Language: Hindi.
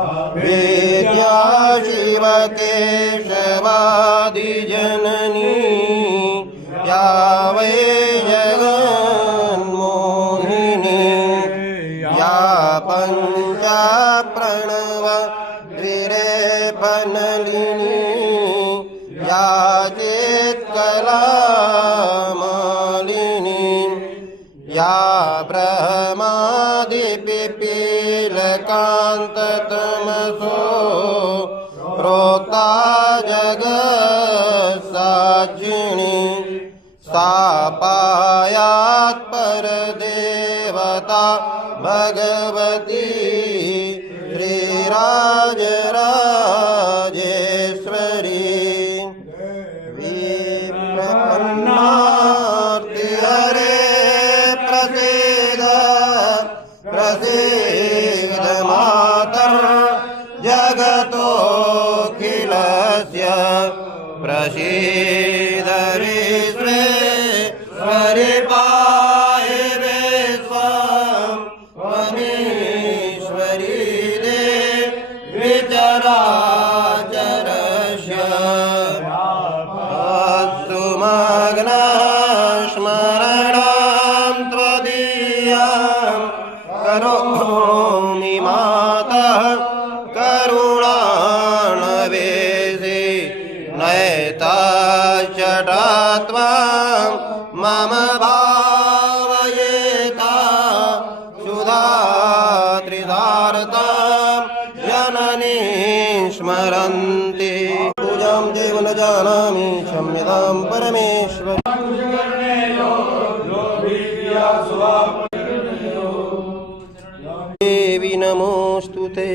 वेद्या शिवकेशवादिजननी या वै जगन्मोहिनी या पञ्चा प्रणव द्विरेफनलिनी या चित्कलामालिनी या ब्रह्मादिपिपीलकान्ततमसो प्रोक्ता जगत्साक्षिणी सा पायात् परदेवता भगवती श्रीराजराजेश्वरी विप्रपन्नार्ति हरे प्रसीद प्रसीद मातर् जगतोऽखिलस्य प्रसीद ईश्वरी पाहि विश्वं त्वमीश्वरी देवी चराचरस्य सुमग्नः स्मरणं त्वदीयं करोमि मातः करुणानवेशे नयताच्चटा त्वां मम भावयेता सुधा त्रिधारतां जननी स्मरन्ति पूजां देव न जानामि क्षम्यतां परमेश्वर देवी नमोऽस्तु ते।